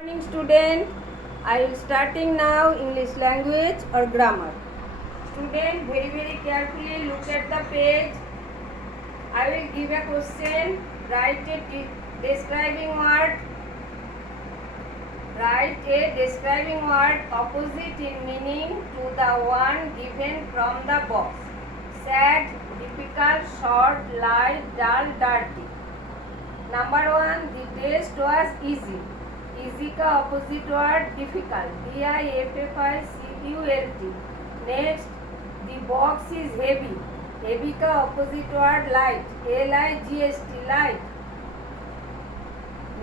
Morning student, I will starting now English language or grammar. Student, very carefully look at the page. I will give a question. Write a describing word. Write a describing word opposite in meaning to the one given from the box. Sad, difficult, short, light, dull, dirty. Number 1, the test was easy. Easy का opposite word difficult DIFFICULT. Next, the box is heavy. Heavy का opposite word light LIGHT light.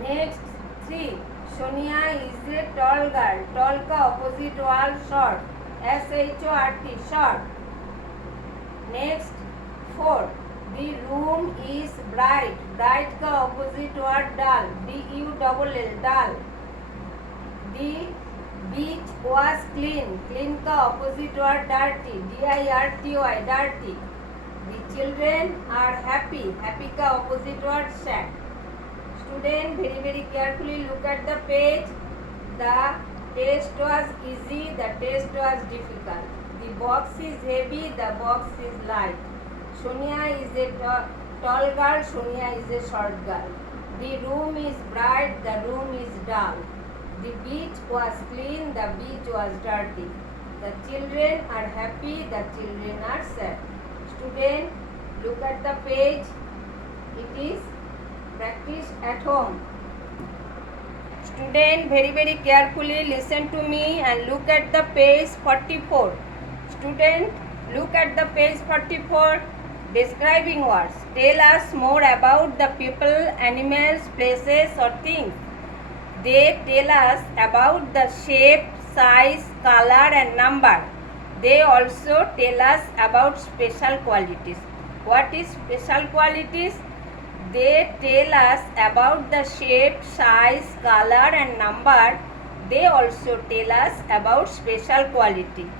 Next 3, Sonia is a tall girl. Tall का opposite word short SHORT short. Next 4, the room is bright. Bright का opposite word dull DULL dull. The beach was clean. Clean का opposite word dirty DIRTY dirty. The children are happy. Happy का opposite word sad. Student, very carefully look at the page. The test was easy. The test was difficult. The box is heavy. The box is light. Sonia is a tall girl. Sonia is a short girl. The room is bright. The room is dull. The beach was clean. The beach was dirty. The children are happy. The children are sad. Student, look at the page. It is practice at home. Student, very carefully listen to me and look at the page 44. Student, look at the page 44. Describing words. Tell us more about the people, animals, places or things. They tell us about the shape, size, color and number. They also tell us about special qualities. What is special qualities? They tell us about the shape, size, color and number. They also tell us about special quality.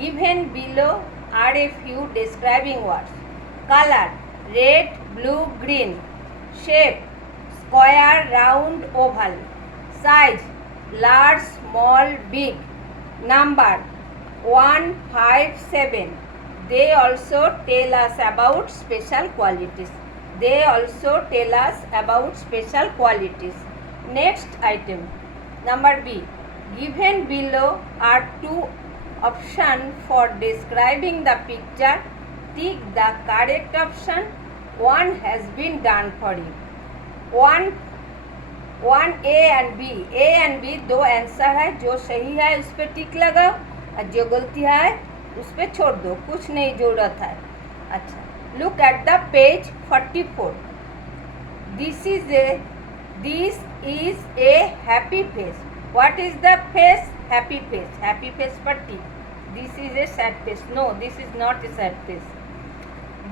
Given below are a few describing words. Color, red, blue, green. Shape, square, round, oval. Size, large, small, big. Number, 1, 5, 7. They also tell us about special qualities. They also tell us about special qualities. Next item, number B. Given below are two options for describing the picture. Tick the correct option. One has been done for you. One A and B. A and B दो answer है. जो सही है उस पर टिक लगाओ और जो गलती है उस पर छोड़ दो. कुछ नहीं जरूरत है. अच्छा, look at the page 44. This is a happy face. What is the face? Happy face. Happy face पर टिक. This is a sad face. No, this is not a sad face.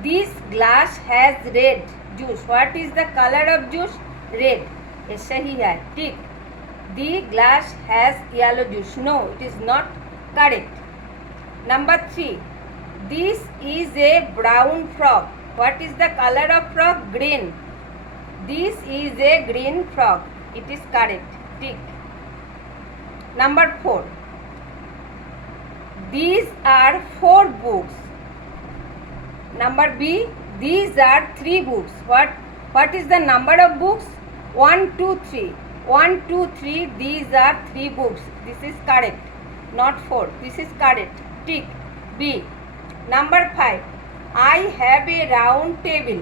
This glass has red juice. What is the color of juice? Red. ये सही है. टिक. The glass has yellow juice. No, it is not correct. Number 3. This is a brown frog. What is the color of frog? Green. This is a green frog. It is correct. Tick. Number 4. These are 4 books. Number B. These are 3 books. What is the number of books? 1, 2, 3. 1, 2, 3. These are 3 books. This is correct. Not 4. This is correct. Tick. B. Number 5. I have a round table.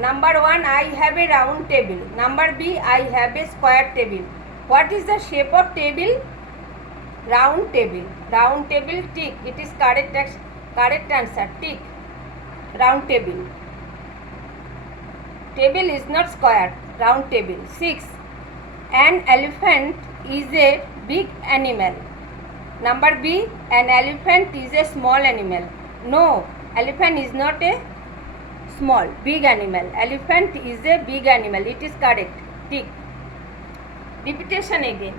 Number 1. I have a round table. Number B. I have a square table. What is the shape of table? Round table. Round table. Tick. It is correct. Correct answer. Tick. Round table. Table is not square. Round table. 6. An elephant is a big animal. Number B. An elephant is a small animal. No, elephant is not a small. Big animal. Elephant is a big animal. It is correct. Tick. Repetition again.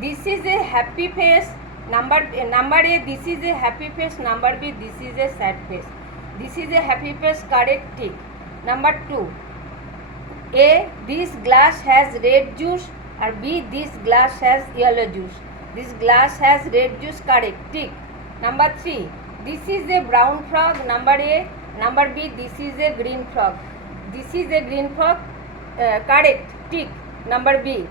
This is a happy face. Number A. This is a happy face. Number B. This is a sad face. This is a happy face. Correct. Tick. Number 2. A. This glass has red juice, or B. This glass has yellow juice. This glass has red juice. Correct. Tick. Number 3. This is a brown frog. Number A. Number B. This is a green frog. This is a green frog. Correct. Tick. Number B.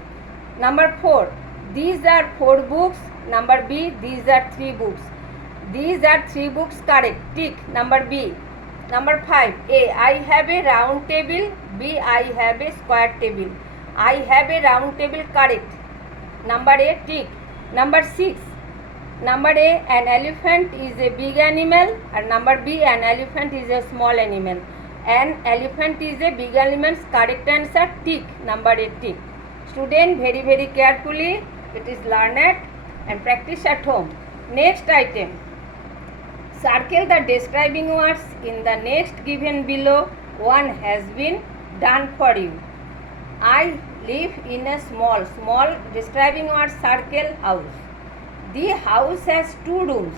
Number 4. These are 4 books. Number B. These are 3 books. These are 3 books. Correct. Tick. Number B. Number 5. A. I have a round table. B. I have a square table. I have a round table. Correct. Number A. Tick. Number 6. Number A. An elephant is a big animal. And number B. An elephant is a small animal. An elephant is a big animal. Correct answer. Tick. Number A. Tick. Student, very carefully. It is learned and practice at home. Next item. Circle the describing words in the next given below. One has been done for you. I live in a small describing words, circle, house. The house has 2 rooms.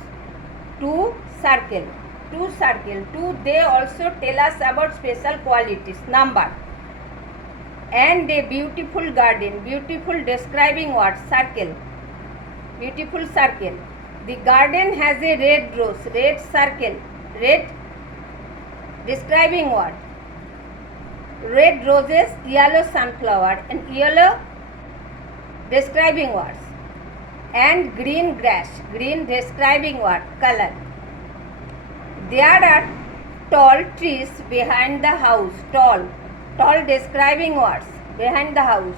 2 circle. 2. They also tell us about special qualities. Number. And a beautiful garden. Beautiful describing words, circle. Beautiful circle. The garden has a red rose. Red circle. Red describing word. Red roses, yellow sunflower, and yellow describing words. And green grass. Green describing word, color. There are tall trees behind the house. Tall describing words, behind the house.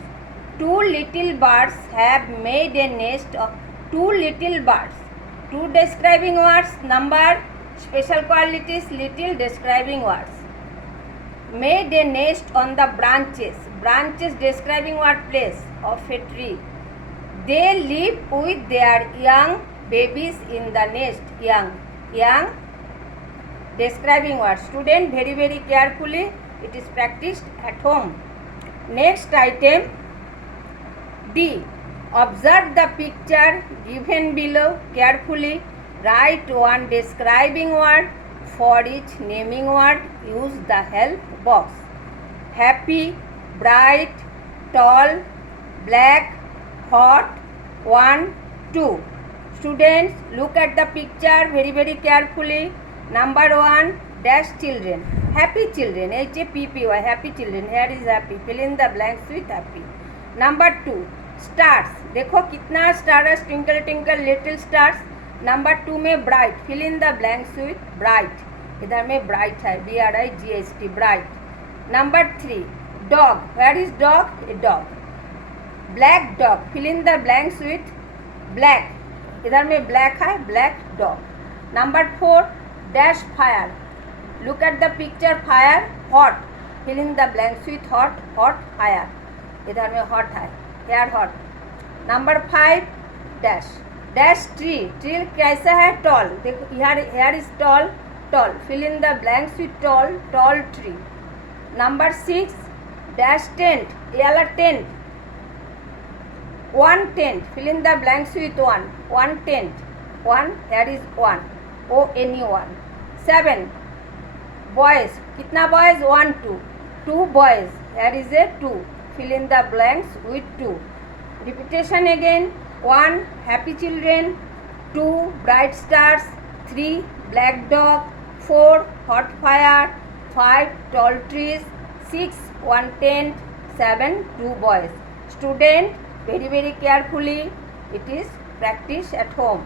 2 little birds have made a nest of 2 little birds. 2 describing words. Number, special qualities, little describing words. Made a nest on the branches. Branches describing word, place of a tree. They live with their young babies in the nest. Young describing word. Student, very carefully. It is practiced at home. Next item. D. Observe the picture given below carefully. Write one describing word for each naming word. Use the help box. Happy, bright, tall, black, hot, 1, 2. Students, look at the picture very carefully. Number 1, dash children. Happy children. H-A-P-P-Y. Happy children. Here is happy. Fill in the blanks with happy. Number 2, stars. देखो कितना star है. Twinkle twinkle little stars. Number 2 में bright. Fill in the blanks with bright. इधर में bright है. B-R-I-G-H-T. bright. Number 3, dog. Where is dog? A dog. Black dog. Fill in the blanks with black. इधर में black है. black dog. Number 4, dash fire. Look at the picture. Fire, hot. Fill in the blanks with hot fire. इधर में hot है. Here hot. Number 5, dash tree. Tree कैसा है? tall. देखो here is tall. Fill in the blanks with tall tree. Number 6, dash tent. Yellow tent. 1 tent. Fill in the blanks with 1 tent. 1, here is 1. O-N-E-1. 7, boys. कितना boys? 1, 2. 2 boys. Here is a 2. Fill in the blanks with 2. Repetition again. 1, happy children. 2, bright stars. 3, black dog. 4, hot fire. 5, tall trees. 6, 1 tent. 7, 2 boys. Student, very carefully. It is practice at home.